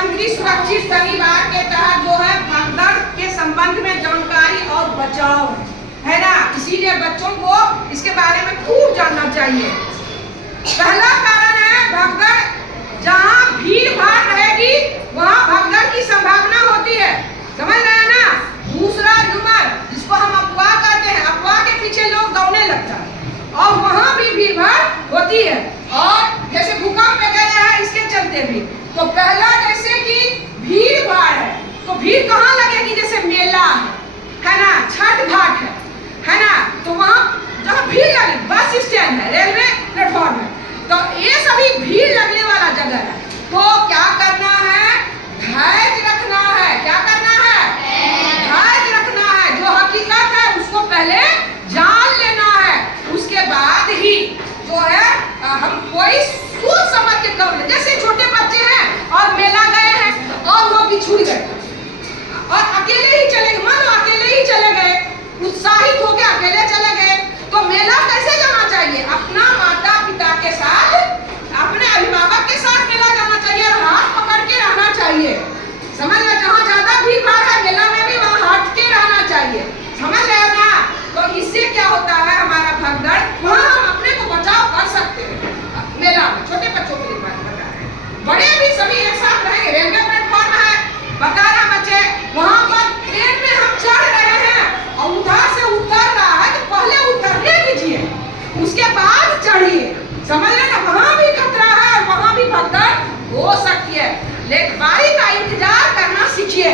प्रधानमंत्री सुरक्षित शनिवार के तहत जो है भगदड़ के संबंध में जानकारी और बचाव है ना, इसीलिए बच्चों को इसके बारे में खूब जानना चाहिए। पहला कारण है भगदड़, जहाँ भीड़ भाड़ रहेगी वहाँ भगदड़ की संभावना होती है, समझ रहे हैं ना। दूसरा जुमर, जिसको हम अफवाह कहते हैं, अफवाह के पीछे लोग दौड़ने लगता है और वहाँ भी भीड़ भाड़ होती है। और जैसे भूकंप वगैरह है इसके चलते भी, तो पहला जैसे कि भीड़ भाड़ है तो भीड़ कहाँ लगेगी, जैसे मेला है ना, छठ घाट है ना, तो वहाँ जहाँ भीड़ लगे, बस स्टैंड है, रेलवे प्लेटफॉर्म है, तो ये सभी भीड़ लगने वाला जगह है। तो क्या करना है, धैर्य रखना है। क्या करना है, धैर्य रखना है। जो हकीकत है उसको पहले जान लेना है, उसके बाद ही जो है हम कोई सोच समझ के कर ले। जैसे छोटे बच्चे हैं और मेला गए हैं और वो बिछुड़ गए और अकेले ही चले गए, मान लो अकेले ही चले गए, उत्साहित होके अकेले चले गए, तो मेला कैसे जाना चाहिए, अपना माता पिता के साथ, अपने अभिभावक के साथ मेला जाना चाहिए और हाथ पकड़ के रहना चाहिए, समझ रहे। जहाँ ज्यादा भीड़ भाड़ है मेला में भी वहाँ हट के रहना चाहिए, समझ रहे हो ना। तो इससे क्या होता है, हमारा भगदड़, वहाँ हम अपने को बचाव कर सकते हैं। मेला में छोटे बच्चों के लिए बात बता रहे हैं, बड़े भी सभी एक साथ रहेंगे। रेलवे प्लेटफॉर्म है, बता रहा बच्चे, वहाँ पर ट्रेन में हम चढ़ रहे हैं और उधर से उतर रहा है तो पहले उतरने दीजिए, उसके बाद चढ़िए, समझ रहे ना। वहाँ भी खतरा है और वहाँ भी भगदड़ हो सकती है, लेकिन बारी का इंतजार करना सीखिए,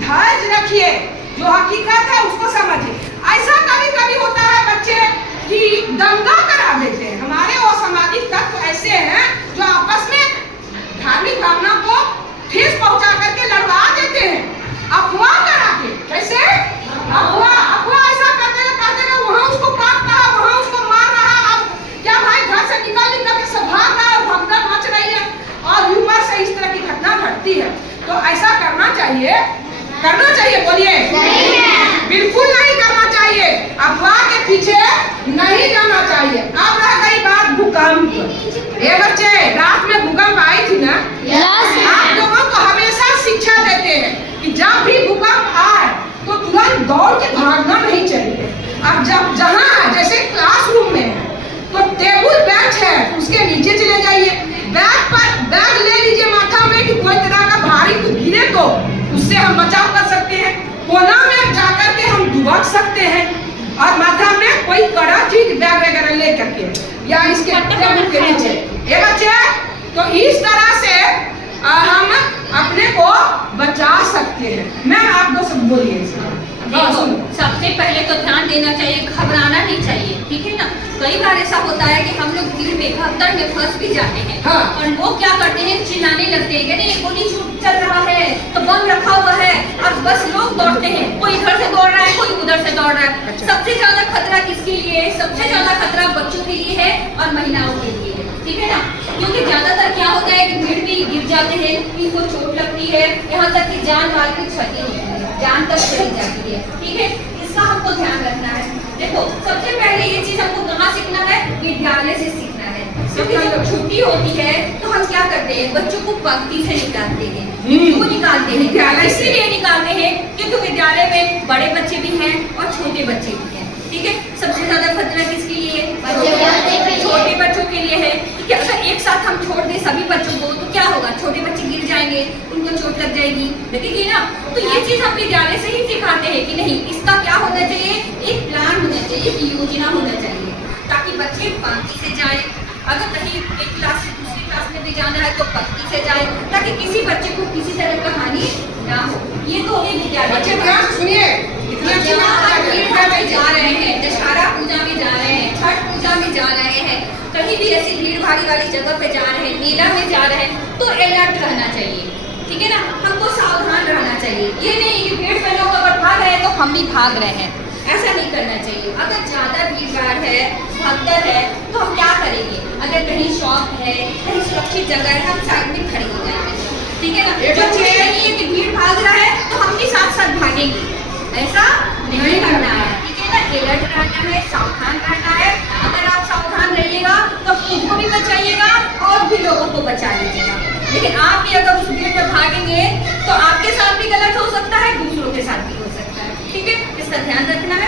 धैर्य रखिए, जो हकीकत है उसको समझिए। ऐसा कभी कभी होता है बच्चे कि दंगा करा देते हैं, हमारे असामाजिक तत्व ऐसे हैं जो आपस में धार्मिक भावना को ठेस पहुंचा करके लड़वा देते हैं, अफवाह करा के। कैसे अफवाह ऐसा करते रहे, वहाँ उसको काट रहा, वहाँ उसको मार रहा, अब क्या भाई घर से निकल के सब भाग रहा है, भगदड़ मच रही है और ह्यूमर से इस तरह की घटना घटती है। तो ऐसा करना चाहिए, बोलिए बिल्कुल नहीं करना चाहिए, अफवाह के पीछे नहीं जाना चाहिए। अब रह गई बात भूकंप, ये बच्चे रात में भूकंप आई थी ना, आप लोगों को हमेशा शिक्षा देते हैं कि जब भी भूकंप आए तो तुरंत दौड़ के भागना नहीं चाहिए। अब जब जहाँ जैसे क्लासरूम में है तो टेबल बेंच है उसके नीचे चले जाइए, बैग ले लीजिए माथा में कि कोई तरह का भारी कुछ गिरे तो उससे हम बचाव कर सकते हैं। कोना में जाकर के हम दुबक सकते हैं और माथा में कोई कड़ा चीज बैग वगैरह ले करके या इसके टेबल के नीचे, ये बच्चे तो इस तरह से हम अपने को बचा सकते हैं। मैम आप दो सब बोलिए। देखो, सबसे पहले तो ध्यान देना चाहिए, घबराना नहीं चाहिए, ठीक है ना। कई बार ऐसा होता है कि हम लोग भीड़ में भगदड़ में फंस भी जाते हैं। हाँ। और लोग क्या करते हैं, चिल्लाने लगते हैं, यानी गोली चल रहा है तो बम रखा हुआ है, और बस लोग दौड़ते हैं, कोई इधर से दौड़ रहा है, कोई उधर से दौड़ रहा है। अच्छा। सबसे ज्यादा खतरा किसके लिए है, सबसे ज्यादा खतरा बच्चों के लिए है और महिलाओं के लिए है, ठीक है ना। क्योंकि ज्यादातर क्या होता है कि भीड़ में गिर जाते हैं, इनको चोट लगती है, यहाँ तक कि जान माल की क्षति होती है, जान तक चली जाती है, ठीक है। इसका हमको ध्यान रखना है। देखो, सबसे पहले ये चीज हमको कहाँ सीखना है, विद्यालय से सीखना है। क्योंकि जब छुट्टी होती है तो हम क्या करते हैं, बच्चों को पंक्ति से निकालते हैं। क्यों निकालते हैं, इसीलिए निकालते हैं क्योंकि विद्यालय में बड़े बच्चे भी हैं और छोटे बच्चे भी हैं, ठीक है। सबसे ज्यादा खतरा किसके लिए है, छोटे बच्चों के लिए है। कि अगर एक साथ हम छोड़ दें सभी बच्चों को तो क्या होगा, छोटे बच्चे गिर जाएंगे, उनको चोट लग जाएगी, लगेगी ना। तो ये चीज हम विद्यालय से ही सिखाते हैं कि नहीं, इसका क्या होना चाहिए, एक प्लान होना चाहिए, एक योजना होना चाहिए, ताकि बच्चे पंक्ति से जाए। अगर कहीं एक क्लास से दूसरी क्लास में भी जाना है तो पंक्ति से जाए, ताकि किसी बच्चे को किसी तरह का हानि ना हो। ये तो होगी विद्यालय। सुनिए, जा रहे हैं, दशहरा पूजा में जा रहे हैं, छठ पूजा में जा रहे हैं, कहीं भी ऐसी भीड़ भाड़ी वाली जगह पे जा रहे हैं, मेला में जा रहे हैं, तो अलर्ट रहना चाहिए, ठीक है ना। हमको सावधान रहना चाहिए। ये नहीं कि भीड़ में लोग अगर भाग रहे हैं तो हम भी भाग रहे हैं, ऐसा नहीं करना चाहिए। अगर ज्यादा भीड़ भाड़ है, भगदड़ है, तो हम क्या करेंगे, अगर कहीं शॉप है, कहीं सुरक्षित जगह है, हम साइड में खड़े हो जाएंगे, ठीक है ना। जब नहीं है कि भीड़ भाग रहा है तो हम भी साथ साथ भागेंगे, ऐसा नहीं करना है, ठीक है ना। अलर्ट रहना है, सावधान रहना है। अगर आप सावधान रहिएगा तो खुद को भी बचाइएगा और भी लोगों को बचा लीजिएगा। लेकिन आप भी अगर उस भीड़ में भागेंगे इसका ध्यान रखना है।